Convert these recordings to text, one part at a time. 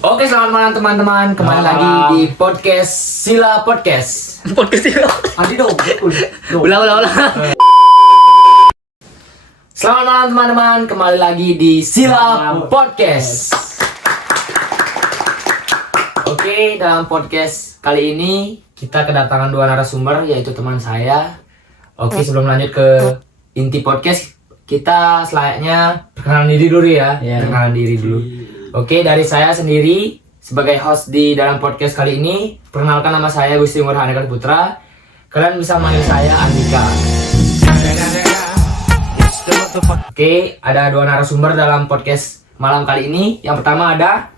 Oke, selamat malam teman-teman. Kembali lagi di podcast Sila Podcast. Podcast Sila. Adi dong. Ulang. Selamat malam teman-teman. Kembali lagi di Sila Podcast. Oke, dalam podcast kali ini kita kedatangan dua narasumber, yaitu teman saya. Oke, sebelum lanjut ke inti podcast, kita selayaknya perkenalan diri dulu ya. Perkenalan diri dulu. Oke, dari saya sendiri sebagai host di dalam podcast kali ini, perkenalkan nama saya Gusti Ngurah Andika Putra. Kalian bisa manggil saya Andika. Oke, ada dua narasumber dalam podcast malam kali ini. Yang pertama ada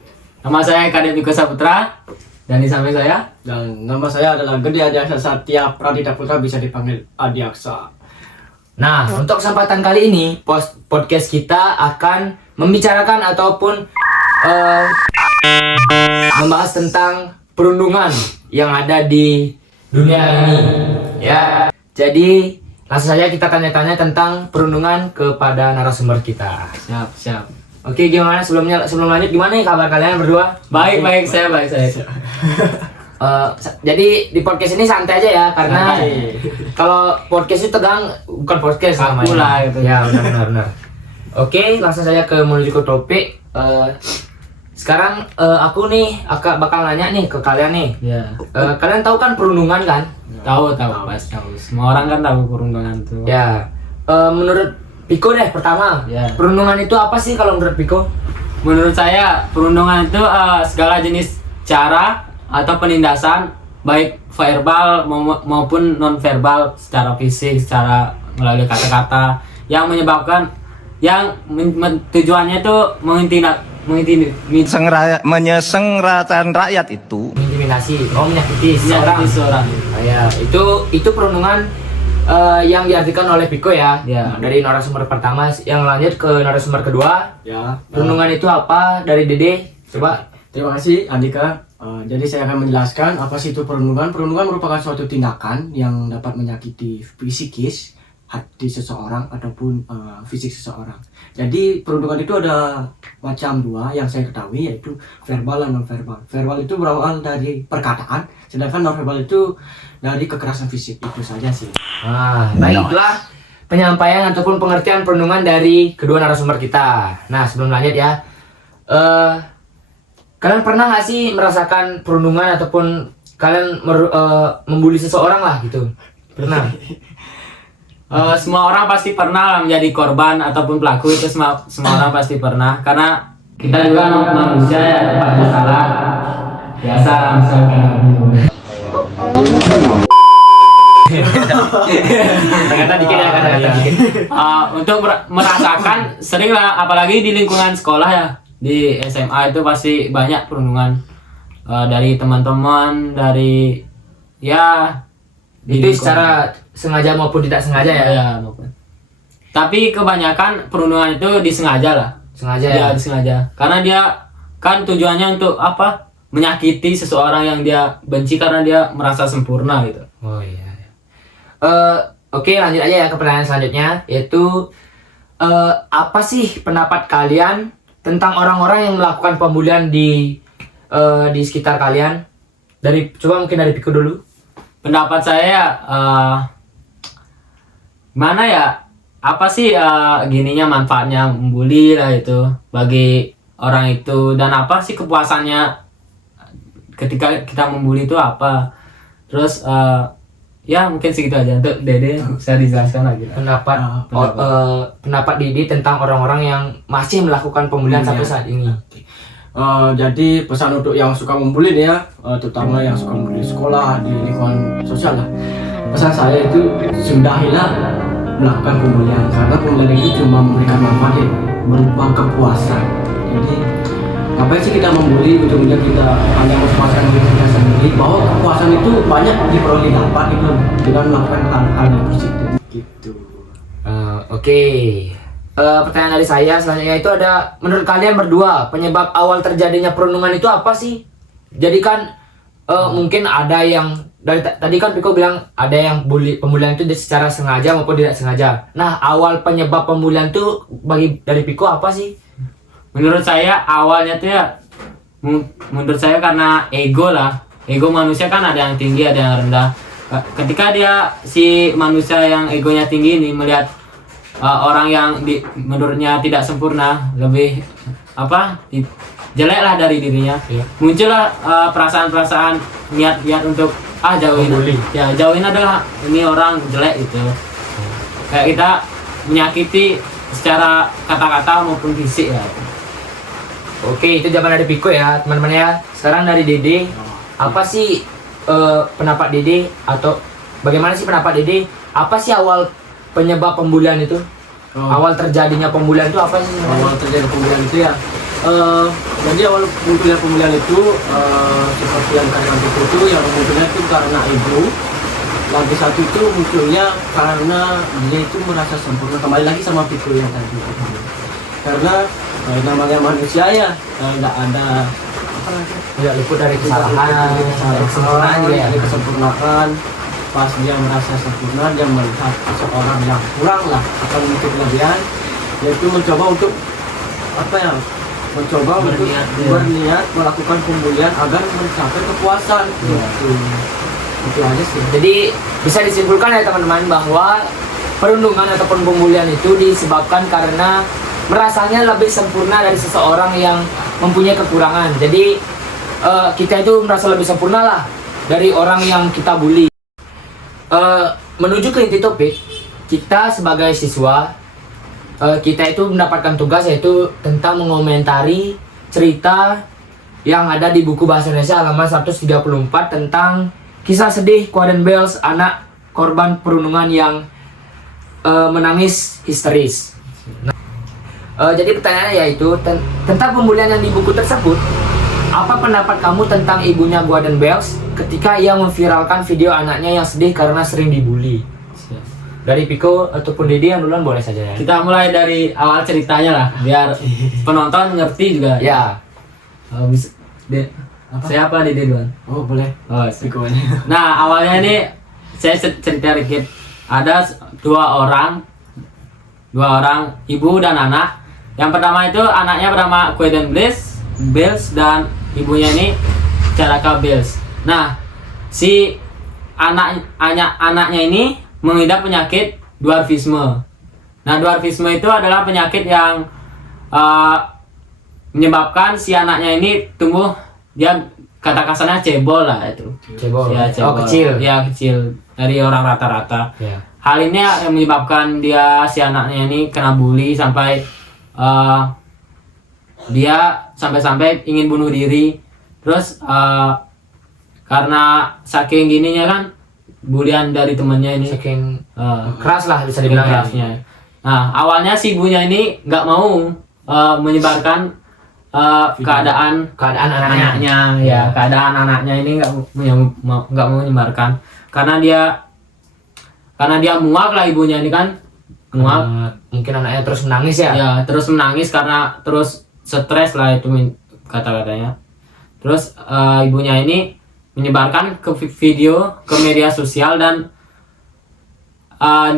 Nama saya Kadep Yuka Saputra. Dan di samping saya Dan nama saya adalah Gede Adiaksa Satya Pradita Putra, bisa dipanggil Adiaksa. Nah, untuk kesempatan kali ini, podcast kita akan membicarakan ataupun membahas tentang perundungan yang ada di dunia ini. Ya, jadi langsung saja kita tanya-tanya tentang perundungan kepada narasumber kita. Siap. Oke, gimana sebelum lanjut, gimana nih kabar kalian berdua? Baik saya. Jadi di podcast ini santai aja ya, karena kalau podcast itu tegang, bukan podcast Kaku lah gitu. Ya, benar. Oke, langsung saja menuju ke topik. Sekarang aku nih bakal nanya nih ke kalian nih. Ya. Kalian tahu kan perundungan kan? Tahu pasti tahu. Semua orang kan tahu perundungan tuh. Ya. Menurut Piko deh pertama. Ya. Perundungan itu apa sih kalau menurut Piko? Menurut saya perundungan itu segala jenis cara atau penindasan, baik verbal maupun non verbal, secara fisik, secara melalui kata-kata yang menyebabkan tujuannya itu menyesengratan rakyat itu. Intimidasi, menyakiti seseorang. Ya, itu perundungan yang diartikan oleh Piko ya. Ya. Dari narasumber pertama, yang lanjut ke narasumber kedua. Ya. Perundungan itu apa dari Dede? Coba. Terima kasih Andika. Jadi saya akan menjelaskan apa sih itu perundungan. Perundungan merupakan suatu tindakan yang dapat menyakiti psikis, hati seseorang ataupun fisik seseorang. Jadi perundungan itu ada macam dua yang saya ketahui, yaitu verbal dan non verbal. Verbal itu berawal dari perkataan, sedangkan non verbal itu dari kekerasan fisik. Itu saja sih. Baiklah penyampaian ataupun pengertian perundungan dari kedua narasumber kita. Nah, sebelum lanjut ya, kalian pernah nggak sih merasakan perundungan ataupun kalian membuli seseorang lah gitu? Pernah? Semua orang pasti pernah menjadi korban ataupun pelaku, itu semua orang pasti pernah, karena kita juga manusia ya, tempatnya salah biasa misalkan Ternyata dikit ya, kata-kata dikit. Untuk merasakan sering lah, apalagi di lingkungan sekolah ya, di SMA itu pasti banyak perundungan dari teman-teman, dari ya Itu secara sengaja maupun tidak sengaja ya? Ya, maupun. Tapi kebanyakan perundungan itu disengaja lah. Sengaja ya? Disengaja. Karena dia kan tujuannya untuk apa? Menyakiti seseorang yang dia benci karena dia merasa sempurna gitu. Oh iya. Oke, lanjut aja ya ke pertanyaan selanjutnya, yaitu apa sih pendapat kalian tentang orang-orang yang melakukan pembulian di sekitar kalian? Coba mungkin dari Piko dulu. Pendapat saya mana ya? Apa sih gininya manfaatnya membuli lah itu bagi orang itu, dan apa sih kepuasannya ketika kita membuli itu apa? Terus ya mungkin segitu aja. Untuk Dede saya dijelaskan lagi. Pendapat Didi tentang orang-orang yang masih melakukan pembulian sampai saat ini. Jadi pesan untuk yang suka membuli nih ya, terutama yang suka membuli sekolah, di lingkungan sosial lah. Pesan saya itu sudahilah melakukan pembulian, karena pembulian itu cuma memberikan manfaat berupa kepuasan. Jadi apa sih kita membuli, ujung-ujungnya kita hanya memuaskan diri kita sendiri, bahwa kepuasan itu banyak diperoleh dapat itu dengan melakukan hal-hal yang positif gitu. Oke. Pertanyaan dari saya selanjutnya itu ada, menurut kalian berdua penyebab awal terjadinya perundungan itu apa sih? Jadi kan mungkin ada yang tadi kan Piko bilang ada yang pembulian itu secara sengaja maupun tidak sengaja. Nah, awal penyebab pembulian itu dari Piko apa sih? menurut saya awalnya tuh ya menurut saya karena ego lah. Ego manusia kan ada yang tinggi ada yang rendah. Ketika si manusia yang egonya tinggi ini melihat orang yang menurutnya tidak sempurna, lebih jelek lah dari dirinya, muncullah perasaan-perasaan niat untuk jauhin, jauhin adalah ini orang jelek gitu. Kayak kita menyakiti secara kata-kata maupun fisik ya. Oke, itu jawaban dari Piko ya teman-teman ya. Sekarang dari Dede, apa sih pendapat Dede atau bagaimana sih pendapat Dede? Apa sih awal penyebab pembulian itu? Awal terjadinya pembulian itu apa sih? Awal terjadi pembulian itu ya, jadi awal munculnya pembulian itu seperti yang kalian itu yang munculnya itu karena ego. Lagi satu itu munculnya karena dia itu merasa sempurna, kembali lagi sama Piko yang tadi. Karena namanya manusia ya nggak ada Tidak luput dari kesalahan, kesempurnaan juga ya. ada kesempurnaan. Pas dia merasa sempurna, dia melihat seseorang yang kurang lah atau mungkin kelebihan, yaitu mencoba untuk berniat melakukan pembulian agar mencapai kepuasan. Itu aja sih. Jadi bisa disimpulkan ya teman-teman bahwa perundungan ataupun pembulian itu disebabkan karena merasanya lebih sempurna dari seseorang yang mempunyai kekurangan. Jadi kita itu merasa lebih sempurna lah dari orang yang kita bully. Menuju ke inti topik, kita sebagai siswa kita itu mendapatkan tugas yaitu tentang mengomentari cerita yang ada di buku bahasa Indonesia halaman 134 tentang kisah sedih Quaden Bells, anak korban perundungan yang menangis histeris. Jadi pertanyaannya yaitu tentang pembulian yang di buku tersebut, apa pendapat kamu tentang ibunya Quaden Bells ketika ia memviralkan video anaknya yang sedih karena sering dibully? Dari Piko ataupun Dede yang duluan boleh saja ya. Kita mulai dari awal ceritanya lah, biar penonton ngerti juga. Ya. Siapa Dede duluan? Oh boleh. Oh, Piko. nah awalnya ini saya cerita dikit. Ada dua orang, ibu dan anak. Yang pertama itu anaknya bernama Quaden Bells dan ibunya ini Chalaka Bells. Nah, si anaknya ini mengidap penyakit dwarfisme. Nah, dwarfisme itu adalah penyakit yang menyebabkan si anaknya ini tumbuh, dia kata kasarnya cebol lah itu. Cebol. Ya, cebol. Oh, kecil. Ya, kecil dari orang rata-rata. Ya. Hal ini yang menyebabkan si anaknya ini kena bully sampai dia sampai ingin bunuh diri. Terus karena saking gininya kan bulian dari temannya ini Saking keras lah bisa dibilang ya. kerasnya. Nah, awalnya si ibunya ini nggak mau menyebarkan keadaan anaknya. ya, keadaan anaknya ini nggak mau menyebarkan karena dia muak lah, ibunya ini kan muak. Mungkin anaknya terus menangis ya. Ya, terus menangis karena terus stres lah itu kata-katanya. Terus ibunya ini menyebarkan video ke media sosial dan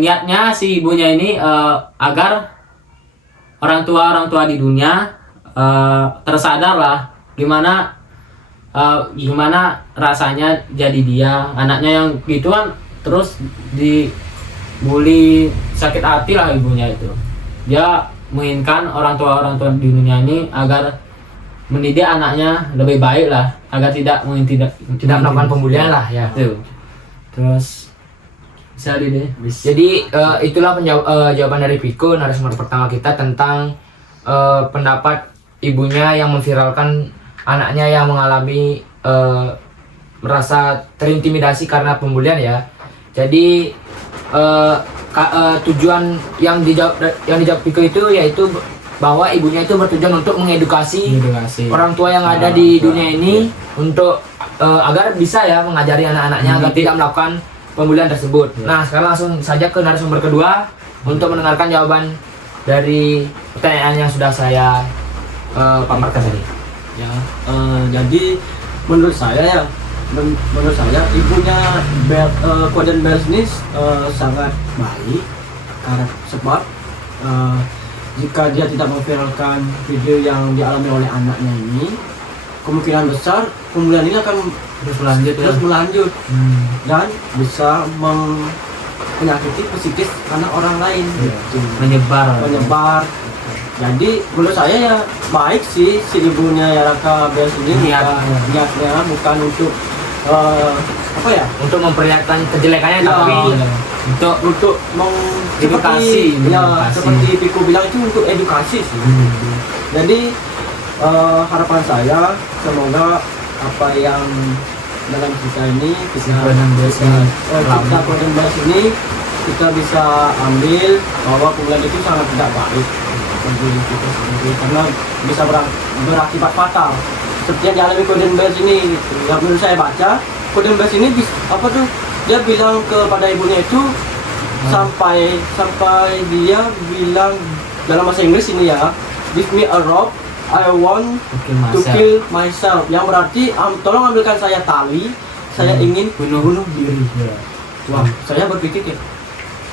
niatnya si ibunya ini agar orang tua di dunia tersadar lah gimana rasanya jadi dia anaknya yang gitu kan, terus dibully, sakit hati lah ibunya itu. Dia menginginkan orang tua di dunia ini agar mendidik anaknya lebih baik lah, agar tidak melakukan pembulian lah ya. Tuh. Terus bisa deh. Jadi itulah jawaban dari Piko, narasumber pertama kita tentang pendapat ibunya yang memviralkan anaknya yang mengalami merasa terintimidasi karena pembulian ya. Jadi tujuan yang dijawab Piko itu yaitu bahwa ibunya itu bertujuan untuk mengedukasi orang tua yang ada di dunia ini untuk agar bisa ya mengajari anak-anaknya agar tidak melakukan pembulian tersebut. Nah, sekarang langsung saja ke narasumber kedua untuk mendengarkan jawaban dari pertanyaan yang sudah saya paparkan tadi. Ya, jadi menurut saya ibunya Quaden Bells ini sangat baik karena sebab jika dia tidak memviralkan video yang dialami oleh anaknya ini, kemungkinan besar pembulian ini akan terus berlanjut dan bisa menyakiti psikis anak orang lain, gitu. menyebar. Jadi menurut saya ya baik sih si ibunya ya Raka Bel ini niatnya bukan untuk untuk memperlihatkan kejelekannya, Ya, tapi untuk Edukasi. seperti Piko bilang itu untuk edukasi sih. Jadi harapan saya semoga apa yang dalam cerita ini kita kita bisa ambil bahwa pembulian itu sangat tidak baik bagi kita sendiri karena bisa berakibat fatal seperti yang dialami Golden Bells ini gitu. Yang menurut saya baca Golden Bells ini dia bilang kepada ibunya itu sampai dia bilang dalam bahasa Inggris ini ya, give me a rope, I want to kill myself, yang berarti tolong ambilkan saya tali, saya ingin bunuh diri. Wah, saya berpikir ya,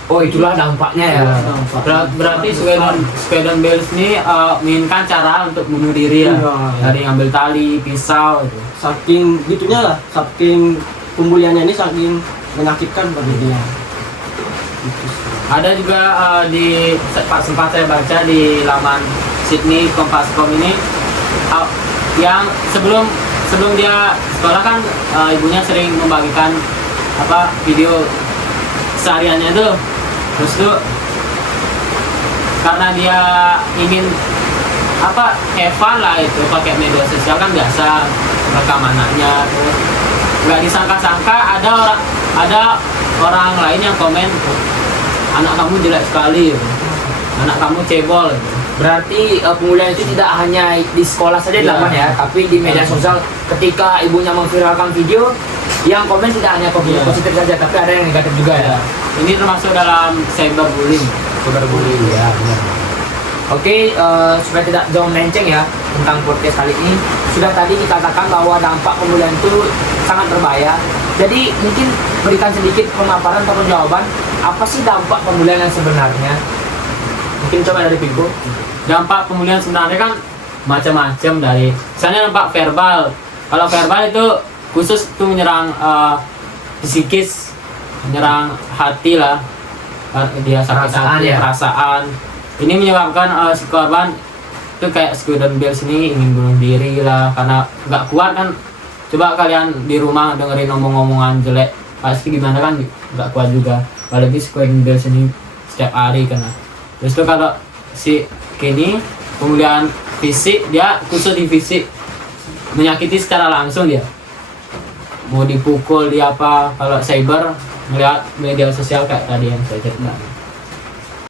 oh itulah dampaknya ya. Berarti Golden Bells ini menginginkan cara untuk bunuh diri ya, dari ngambil tali, pisau gitu. Saking gitunya lah, saking pembuliannya ini saking menyakitkan bagi dia. Ada juga sempat saya baca di laman Sydney Kompas.com ini yang sebelum dia sekolah kan ibunya sering membagikan video sehariannya tuh, terus tuh karena dia ingin have fun lah itu pakai media sosial kan biasa rekam anaknya, terus nggak disangka-sangka ada orang lain yang komen anak kamu jelek sekali, anak kamu cebol. Berarti pembulian itu tidak hanya di sekolah saja dilakukan ya, tapi di media sosial ketika ibunya memviralkan video yang komen tidak hanya positif saja, tapi ada yang negatif juga ya. Ini termasuk dalam cyberbullying. Cyberbullying ya, benar. Oke, supaya tidak jauh melenceng ya tentang podcast kali ini, sudah tadi kita katakan bahwa dampak pembulian itu sangat berbahaya. Jadi mungkin berikan sedikit pemaparan atau jawaban apa sih dampak pembulian yang sebenarnya? Mungkin coba dari Piko. Dampak pembulian sebenarnya kan macam-macam, dari misalnya dampak verbal. Kalau verbal itu khusus itu menyerang psikis, menyerang hati lah, dia sakit hati, perasaan. Ini menyebabkan si korban itu kayak Golden Bells ini ingin bunuh diri lah karena nggak kuat kan. Coba kalian di rumah dengerin omong-omongan jelek, pasti gimana kan nggak kuat juga. Apalagi si Golden Bells ini setiap hari kan. Terus tuh kalau si Kenny pembulian fisik, dia khusus di fisik, menyakiti secara langsung dia. Mau dipukul dia apa, kalau cyber melihat media sosial kayak tadi yang saya ceritakan.